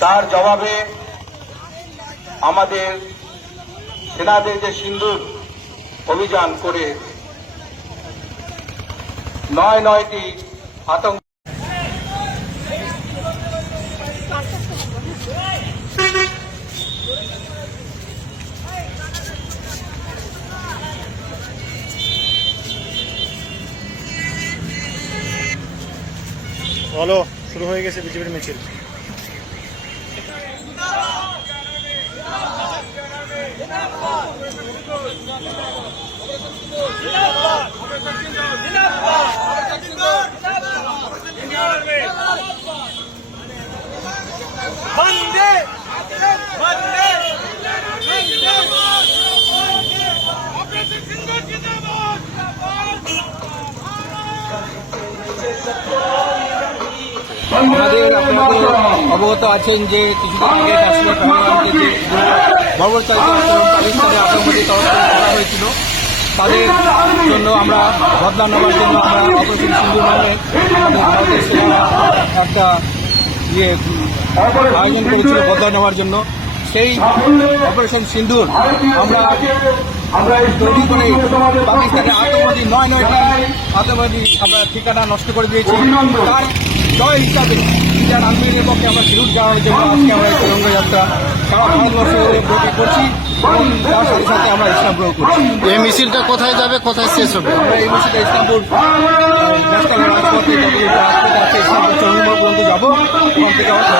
তার জবাবে আমাদের সেনাদের যে সিন্দুর অভিযান করে নয় নয়টি আতঙ্ক বলো শুরু হয়ে গেছে বিজেপির মিছিল। আমাদের আপনারা তো অবগত আছেন যে কিছুদিন আগে কাশ্মীর করা হয়েছিল। তাদের জন্য আমরা বদলা নেওয়ার জন্য আমরা অপারেশন সিন্ধু নামে একটা ইয়ে আয়োজন করেছিল বদলা নেওয়ার জন্য। সেই অপারেশন সিন্ধুর আমরা তৈরি করে পাকিস্তানের আতঙ্কবাদী নয় নয়টি আতঙ্কবাদী আমরা ঠিকানা নষ্ট করে দিয়েছি। তার জয় হিসাবে ইন্ডিয়ান আর্মির পক্ষে আমরা সিরুট যাওয়ার জন্য আজকে আমরা এই তিরঙ্গা যাত্রা সারা ভারতবর্ষে ব্রতি করছি এবং তার সাথে সাথে আমরা ইসলাম গ্রহ করছি। এই মিছিলটা কোথায় যাবে কোথায় শেষ হবে? আমরা এই মিছিলটা ইসলামপুর ন্যাশনাল রাজপথে ইসলামপুর যাব। ওখান থেকে আমরা।